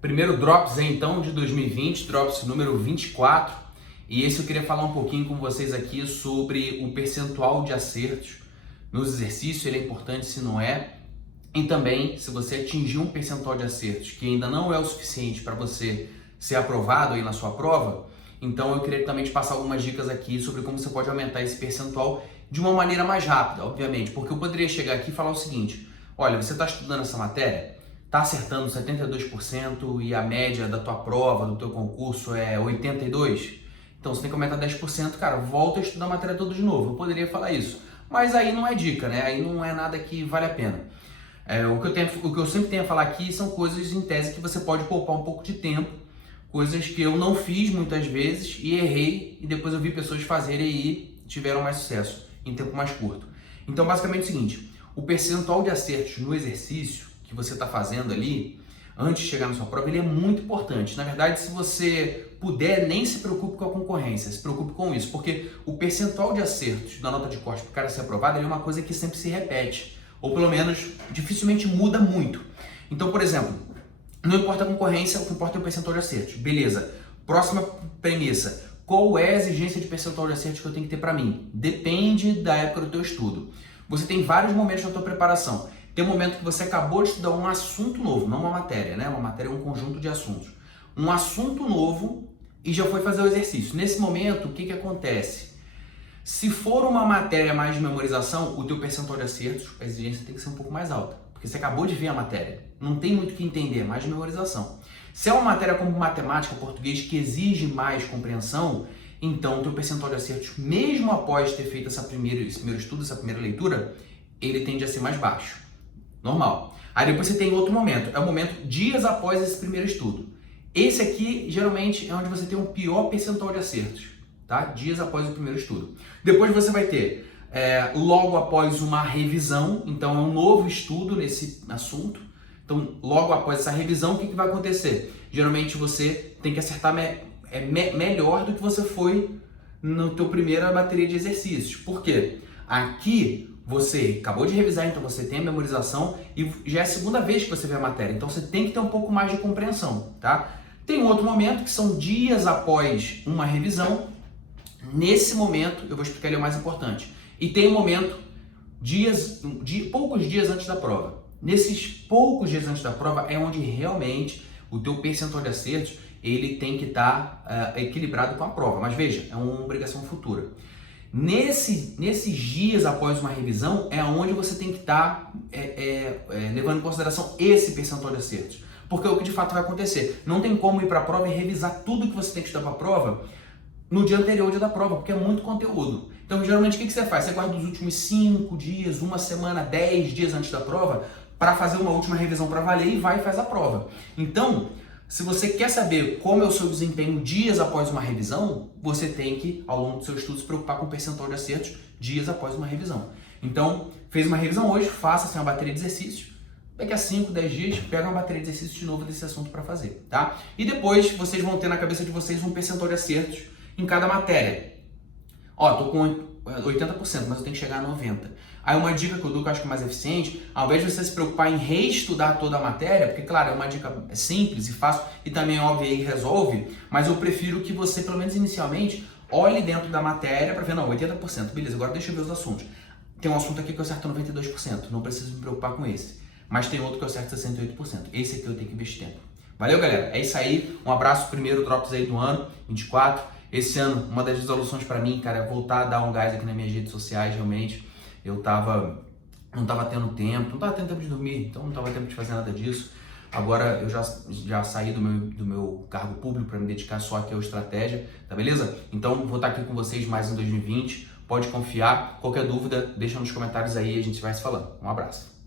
Primeiro Drops então de 2020, Drops número 24, e esse eu queria falar um pouquinho com vocês aqui sobre o percentual de acertos nos exercícios, ele é importante se não é, e também se você atingir um percentual de acertos que ainda não é o suficiente para você ser aprovado aí na sua prova, então eu queria também te passar algumas dicas aqui sobre como você pode aumentar esse percentual de uma maneira mais rápida, obviamente, porque eu poderia chegar aqui e falar o seguinte: olha, você está estudando essa matéria, está acertando 72% e a média da tua prova, do teu concurso é 82%, então você tem que aumentar 10%, cara, volta a estudar a matéria toda de novo. Eu poderia falar isso, mas aí não é dica, né? Aí não é nada que vale a pena. O que eu sempre tenho a falar aqui são coisas em tese que você pode poupar um pouco de tempo, coisas que eu não fiz muitas vezes e errei, e depois eu vi pessoas fazerem e tiveram mais sucesso em tempo mais curto. Então basicamente é o seguinte: o percentual de acertos no exercício que você está fazendo ali, antes de chegar na sua prova, ele é muito importante. Na verdade, se você puder, nem se preocupe com a concorrência, se preocupe com isso, porque o percentual de acertos da nota de corte para o cara ser aprovado é uma coisa que sempre se repete, ou pelo menos dificilmente muda muito. Então, por exemplo, não importa a concorrência, o que importa é o percentual de acertos. Beleza, próxima premissa: qual é a exigência de percentual de acertos que eu tenho que ter para mim? Depende da época do teu estudo. Você tem vários momentos na tua preparação. Tem um momento que você acabou de estudar um assunto novo, não uma matéria, né? Uma matéria é um conjunto de assuntos. Um assunto novo e já foi fazer o exercício. Nesse momento, o que acontece? Se for uma matéria mais de memorização, o teu percentual de acertos, a exigência tem que ser um pouco mais alta, porque você acabou de ver a matéria. Não tem muito o que entender, é mais de memorização. Se é uma matéria como matemática, português, que exige mais compreensão, então o teu percentual de acertos, mesmo após ter feito esse primeiro estudo, essa primeira leitura, ele tende a ser mais baixo. Normal. Aí depois você tem outro momento, é o momento dias após esse primeiro estudo. Esse aqui, geralmente, é onde você tem um pior percentual de acertos, tá? Dias após o primeiro estudo. Depois você vai ter logo após uma revisão, então é um novo estudo nesse assunto. Então, logo após essa revisão, o que vai acontecer? Geralmente você tem que acertar melhor do que você foi na tua primeira bateria de exercícios. Por quê? Aqui você acabou de revisar, então você tem a memorização e já é a segunda vez que você vê a matéria, então você tem que ter um pouco mais de compreensão, tá? Tem um outro momento que são dias após uma revisão. Nesse momento, eu vou explicar ele o mais importante. E tem um momento, poucos dias antes da prova. Nesses poucos dias antes da prova é onde realmente o teu percentual de acertos ele tem que estar equilibrado com a prova. Mas veja, é uma obrigação futura. Nesses dias após uma revisão é onde você tem que estar levando em consideração esse percentual de acertos. Porque é o que de fato vai acontecer. Não tem como ir para a prova e revisar tudo que você tem que estudar para a prova no dia anterior ao dia da prova, porque é muito conteúdo. Então, geralmente, o que você faz? Você guarda os últimos 5 dias, uma semana, 10 dias antes da prova para fazer uma última revisão para valer e vai e faz a prova. Então, se você quer saber como é o seu desempenho dias após uma revisão, você tem que, ao longo do seu estudo, se preocupar com o percentual de acertos dias após uma revisão. Então, fez uma revisão hoje, faça assim, uma bateria de exercícios. Daqui a 5, 10 dias, pega uma bateria de exercícios de novo desse assunto para fazer, tá? E depois, vocês vão ter na cabeça de vocês um percentual de acertos em cada matéria. Ó, tô com 80%, mas eu tenho que chegar a 90%. Aí uma dica que eu dou que eu acho que é mais eficiente, ao invés de você se preocupar em reestudar toda a matéria, porque claro, é uma dica simples e fácil e também óbvia e resolve, mas eu prefiro que você, pelo menos inicialmente, olhe dentro da matéria para ver, não, 80%, beleza, agora deixa eu ver os assuntos. Tem um assunto aqui que eu acerto 92%, não preciso me preocupar com esse. Mas tem outro que eu acerto 68%. Esse aqui eu tenho que investir tempo. Valeu, galera? É isso aí. Um abraço, primeiro Drops aí do ano, 24. Esse ano, uma das resoluções para mim, cara, é voltar a dar um gás aqui nas minhas redes sociais, realmente. Eu não tava tendo tempo de dormir, então não tava tendo de fazer nada disso. Agora eu já saí do meu cargo público para me dedicar só aqui à estratégia, tá beleza? Então vou estar aqui com vocês mais em 2020. Pode confiar. Qualquer dúvida, deixa nos comentários aí e a gente vai se falando. Um abraço.